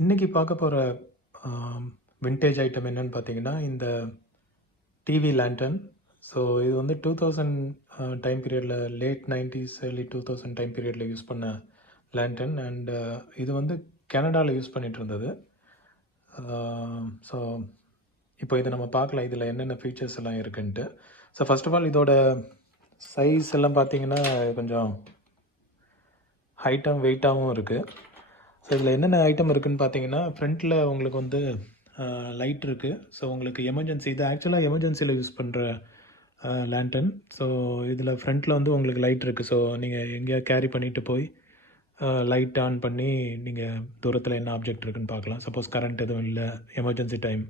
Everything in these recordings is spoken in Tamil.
இன்றைக்கி பார்க்க போகிற விண்டேஜ் ஐட்டம் என்னென்னு பார்த்தீங்கன்னா இந்த டிவி லேண்டன். ஸோ இது வந்து 2000 டைம் பீரியடில் லேட் 90s early 2000 டைம் பீரியடில் யூஸ் பண்ண லேண்டன். அண்ட் இது வந்து கனடாவில் யூஸ் பண்ணிகிட்டு இருந்தது. ஸோ இப்போ இதை நம்ம பார்க்கலாம் இதில் என்னென்ன ஃபீச்சர்ஸ் எல்லாம் இருக்குன்ட்டு. ஸோ ஃபர்ஸ்ட் ஆஃப் ஆல் இதோட சைஸ் எல்லாம் பார்த்தீங்கன்னா கொஞ்சம் ஹைட்டாகவும் வெயிட்டாகவும் இருக்குது. ஸோ இதில் என்னென்ன ஐட்டம் இருக்குதுன்னு பார்த்தீங்கன்னா ஃப்ரண்ட்டில் உங்களுக்கு வந்து லைட் இருக்குது. ஸோ உங்களுக்கு எமர்ஜென்சி, இது ஆக்சுவலாக எமர்ஜென்சியில் யூஸ் பண்ணுற லேண்டன். ஸோ இதில் ஃப்ரண்ட்டில் வந்து உங்களுக்கு லைட் இருக்குது. ஸோ நீங்கள் எங்கேயா கேரி பண்ணிவிட்டு போய் லைட் ஆன் பண்ணி நீங்கள் தூரத்தில் என்ன ஆப்ஜெக்ட் இருக்குதுன்னு பார்க்கலாம். சப்போஸ் கரண்ட் எதுவும் இல்லை, எமர்ஜென்சி டைம்,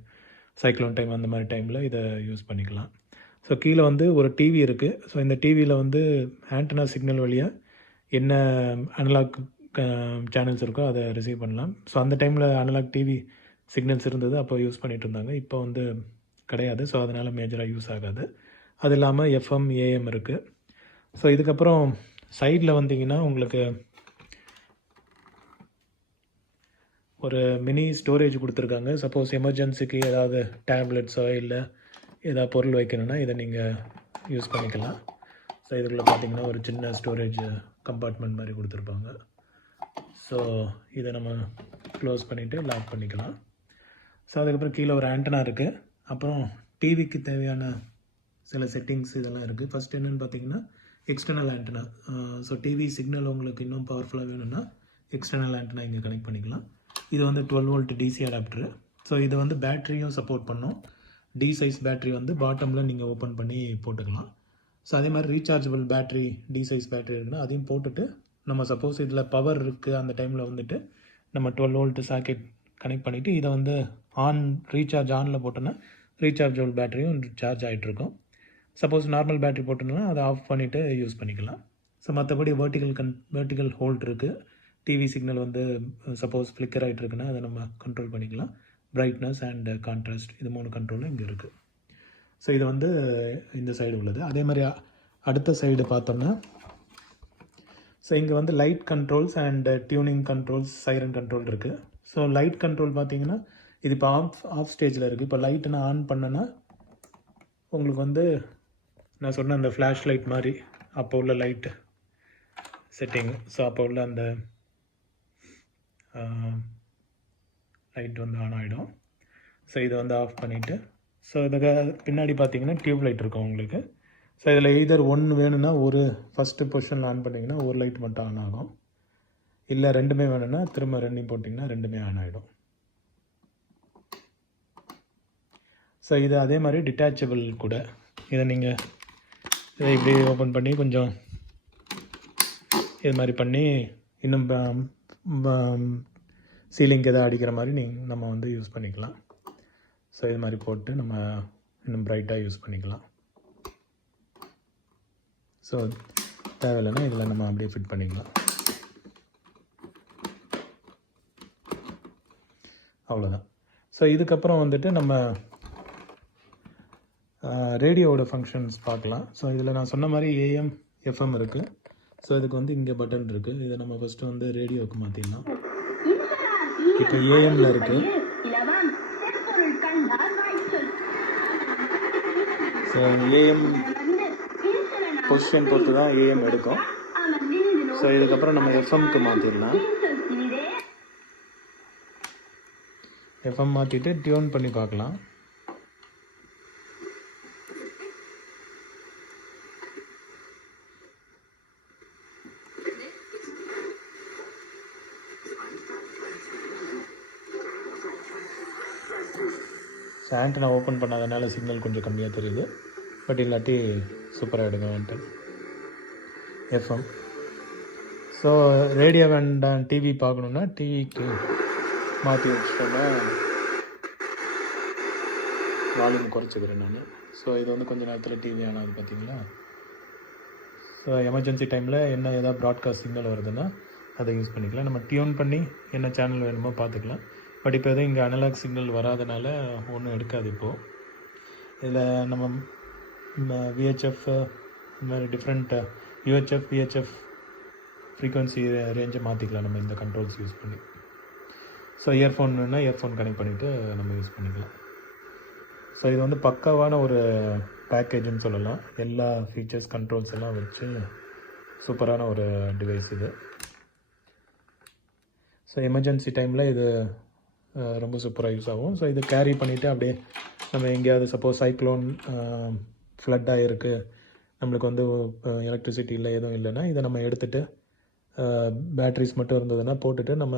சைக்ளோன் டைம், அந்த மாதிரி டைமில் இதை யூஸ் பண்ணிக்கலாம். ஸோ கீழே வந்து ஒரு டிவி இருக்குது. ஸோ இந்த டிவியில் வந்து ஆண்டனா சிக்னல் வழியாக என்ன அனலாக் சேனல்ஸ் இருக்கோ அதை ரிசீவ் பண்ணலாம். ஸோ அந்த டைமில் அனலாக் டிவி சிக்னல்ஸ் இருந்தது, அப்போ யூஸ் பண்ணிகிட்டு இருந்தாங்க. இப்போ வந்து கிடையாது. ஸோ அதனால் மேஜராக யூஸ் ஆகாது. அது இல்லாமல் எஃப்எம், ஏஎம் இருக்குது. ஸோ இதுக்கப்புறம் சைடில் வந்தீங்கன்னா உங்களுக்கு ஒரு மினி ஸ்டோரேஜ் கொடுத்துருக்காங்க. சப்போஸ் எமர்ஜென்சிக்கு ஏதாவது டேப்லெட்ஸோ இல்லை ஏதாவது பொருள் வைக்கணுன்னா இதை நீங்கள் யூஸ் பண்ணிக்கலாம். ஸோ இதுக்குள்ளே பார்த்தீங்கன்னா ஒரு சின்ன ஸ்டோரேஜ் கம்பார்ட்மெண்ட் மாதிரி கொடுத்துருப்பாங்க. ஸோ இதை நம்ம க்ளோஸ் பண்ணிவிட்டு லாக் பண்ணிக்கலாம். ஸோ அதுக்கப்புறம் கீழே ஒரு ஆண்டனா இருக்குது. அப்புறம் டிவிக்கு தேவையான சில செட்டிங்ஸ் இதெல்லாம் இருக்குது. ஃபஸ்ட் என்னென்னு பார்த்தீங்கன்னா external antenna. So TV signal உங்களுக்கு இன்னும் பவர்ஃபுல்லாக வேணும்னா எக்ஸ்டர்னல் ஆண்டனா இங்கே கனெக்ட் பண்ணிக்கலாம். இது வந்து 12 volt டிசி அடாப்டரு. ஸோ இது வந்து பேட்ரியும் சப்போர்ட் பண்ணும். டி சைஸ் பேட்ரி வந்து பாட்டமில் நீங்கள் ஓப்பன் பண்ணி போட்டுக்கலாம். ஸோ அதே மாதிரி rechargeable battery, D size battery இருக்குன்னா அதையும் போட்டுட்டு நம்ம சப்போஸ் இதில் பவர் இருக்குது அந்த டைமில் வந்துட்டு நம்ம 12 volt சாக்கெட் கனெக்ட் பண்ணிவிட்டு இதை வந்து ரீசார்ஜ் ஆனில் போட்டோன்னா ரீசார்ஜபிள் பேட்டரியும் சார்ஜ் ஆகிட்ருக்கும். சப்போஸ் நார்மல் பேட்ரி போட்டோன்னா அதை ஆஃப் பண்ணிவிட்டு யூஸ் பண்ணிக்கலாம். ஸோ மற்றபடி வெர்டிக்கல் ஹோல்ட் இருக்குது. டிவி சிக்னல் வந்து சப்போஸ் ஃப்ளிக்கர் ஆகிட்டு இருக்குன்னா அதை நம்ம கண்ட்ரோல் பண்ணிக்கலாம். பிரைட்னஸ் அண்ட் கான்ட்ராஸ்ட், இது 3 கண்ட்ரோலும் இங்கே இருக்குது. ஸோ இது வந்து இந்த சைடு உள்ளது. அதே மாதிரி அடுத்த சைடு பார்த்தோம்னா ஸோ இங்கே வந்து light controls and tuning controls, siren control இருக்குது. ஸோ லைட் கண்ட்ரோல் பார்த்தீங்கன்னா இது இப்போ ஆஃப் ஸ்டேஜில் இருக்குது. இப்போ லைட் நான் ஆன் பண்ணேன்னா உங்களுக்கு வந்து நான் சொன்ன அந்த ஃப்ளாஷ் லைட் மாதிரி அப்போ உள்ள லைட் செட்டிங். ஸோ அப்போ உள்ள அந்த லைட் வந்து ஆன் ஆகிடும். ஸோ இதை வந்து ஆஃப் பண்ணிவிட்டு ஸோ இதுக்கு பின்னாடி பார்த்தீங்கன்னா டியூப் லைட் இருக்கும் உங்களுக்கு. ஸோ இதில் எய்தர் ஒன்று வேணும்னா ஒரு ஃபஸ்ட்டு பொசிஷனில் ஆன் பண்ணிங்கன்னா ஒரு லைட் மட்டும் ஆன் ஆகும். இல்லை ரெண்டுமே வேணும்னா திரும்ப ரெண்டையும் போட்டிங்கன்னா ரெண்டுமே ஆன் ஆகிடும். ஸோ இது அதே மாதிரி டிட்டாச்சபிள் கூட. இதை நீங்கள் இதை இப்படி ஓப்பன் பண்ணி கொஞ்சம் இது மாதிரி பண்ணி இன்னும் சீலிங்க்கு எதாவது அடிக்கிற மாதிரி நம்ம வந்து யூஸ் பண்ணிக்கலாம். ஸோ இது மாதிரி போட்டு நம்ம இன்னும் ப்ரைட்டாக யூஸ் பண்ணிக்கலாம். ஸோ தேவையில்லைன்னா இதில் நம்ம அப்படியே ஃபிட் பண்ணிக்கலாம். அவ்வளோதான். ஸோ இதுக்கப்புறம் வந்துட்டு நம்ம ரேடியோவோட ஃபங்க்ஷன்ஸ் பார்க்கலாம். ஸோ இதில் நான் சொன்ன மாதிரி ஏஎம், எஃப்எம் இருக்குது. ஸோ இதுக்கு வந்து இங்கே பட்டன் இருக்குது. இதை நம்ம ஃபஸ்ட்டு வந்து ரேடியோவுக்கு மாற்றிடலாம். இப்போ ஏஎம்மில் இருக்குது. ஸோ ஏஎம் பொசிஷன் பொறுத்து தான் ஏஎம் எடுக்கும். ஸோ இதுக்கப்புறம் நம்ம எஃப்எம்க்கு மாற்றிடலாம். எஃப்எம் மாற்றிட்டு டியூன் பண்ணி பார்க்கலாம். ஸோ ஆண்டனா ஓப்பன் பண்ணாதனால சிக்னல் கொஞ்சம் கம்மியாக தெரியுது. பட் இல்லாட்டி சூப்பராக எடுங்க ஆண்டன் எஃப்எம். ஸோ ரேடியோ வேண்டாம், டிவி பார்க்கணுன்னா டிவிக்கு மாற்றி வச்சுட்டோன்னா வால்யூம் குறைச்சிக்கிறேன் நான். ஸோ இது வந்து கொஞ்சம் நேரத்தில் டிவி ஆனாது பார்த்தீங்களா. ஸோ எமர்ஜென்சி டைமில் என்ன ஏதாவது ப்ராட்காஸ்ட் சிக்னல் வருதுன்னா அதை யூஸ் பண்ணிக்கலாம். நம்ம டியூன் பண்ணி என்ன சேனல் வேணுமோ பார்த்துக்கலாம். பட் இப்போ எதுவும் இங்கே அனலாக் சிக்னல் வராதனால ஒன்றும் எடுக்காது. இப்போது இதில் நம்ம விஹெச்எஃப் இந்த மாதிரி டிஃப்ரெண்ட் யூஹெச்எஃப், விஹெச்எஃப் ஃப்ரீக்வன்சி ரேஞ்சை மாற்றிக்கலாம் நம்ம இந்த கண்ட்ரோல்ஸ் யூஸ் பண்ணி. ஸோ இயர்ஃபோன்னா இயர்ஃபோன் கனெக்ட் பண்ணிவிட்டு நம்ம யூஸ் பண்ணிக்கலாம். ஸோ இது வந்து பக்காவான ஒரு பேக்கேஜுன்னு சொல்லலாம். எல்லா ஃபீச்சர்ஸ் கண்ட்ரோல்ஸ் எல்லாம் வச்சு சூப்பரான ஒரு டிவைஸ் இது. ஸோ எமர்ஜென்சி டைமில் இது ரொம்ப சூப்பராக யூஸ் ஆகும். ஸோ இது கேரி பண்ணிவிட்டு அப்படியே நம்ம எங்கேயாவது சப்போஸ் சைக்ளோன் ஃப்ளட் ஆகிருக்கு, நம்மளுக்கு வந்து எலக்ட்ரிசிட்டி இல்லை எதுவும் இல்லைன்னா இதை நம்ம எடுத்துகிட்டு பேட்ரிஸ் மட்டும் இருந்ததுன்னா போட்டுட்டு நம்ம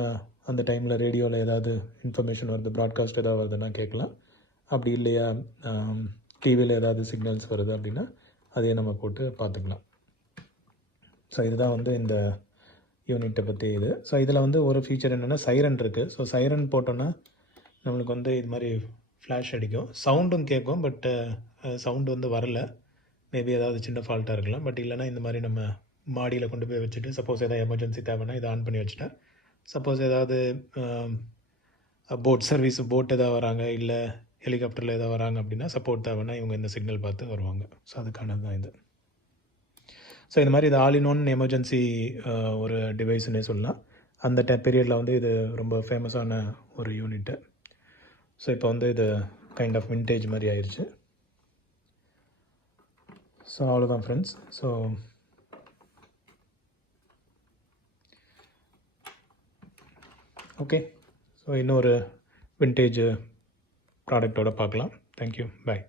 அந்த டைமில் ரேடியோவில் ஏதாவது இன்ஃபர்மேஷன் வருது, ப்ராட்காஸ்ட் ஏதாவது வருதுன்னா கேட்கலாம். அப்படி இல்லையா டிவியில் ஏதாவது சிக்னல்ஸ் வருது அப்படின்னா அதையே நம்ம போட்டு பார்த்துக்கலாம். ஸோ இதுதான் வந்து இந்த யூனிட்டை பற்றி இது. ஸோ இதில் வந்து ஒரு ஃபீச்சர் என்னென்னா சைரன் இருக்குது. ஸோ சைரன் போட்டோன்னா நம்மளுக்கு வந்து இது மாதிரி ஃப்ளாஷ் அடிக்கும், சவுண்டும் கேட்கும். பட் சவுண்டு வந்து வரல, மேபி ஏதாவது சின்ன ஃபால்ட்டாக இருக்கலாம். பட் இல்லைனா இந்த மாதிரி நம்ம மாடியில் கொண்டு போய் வச்சுட்டு சப்போஸ் ஏதாவது எமர்ஜென்சி தேவைன்னா இதை ஆன் பண்ணி வச்சுட்டேன். சப்போஸ் ஏதாவது போட் சர்வீஸ், போட் ஏதாவது வராங்க இல்லை ஹெலிகாப்டரில் ஏதாவது வராங்க அப்படின்னா சப்போர்ட் தேவைன்னா இவங்க இந்த சிக்னல் பார்த்து வருவாங்க. ஸோ அதுக்கானது தான் இது. ஸோ இந்த மாதிரி இது ஆல் இன் ஒன் எமர்ஜென்சி ஒரு டிவைஸ்னே சொல்லலாம். அந்த பீரியடில் வந்து இது ரொம்ப ஃபேமஸான ஒரு யூனிட்டு. ஸோ இப்போ வந்து இது கைண்ட் ஆஃப் விண்டேஜ் மாதிரி ஆயிடுச்சு. ஸோ அவ்வளோதான் ஃப்ரெண்ட்ஸ். ஸோ ஓகே, ஸோ இன்னொரு விண்டேஜ் ப்ராடக்டோடு பார்க்கலாம். தேங்க்யூ, பாய்.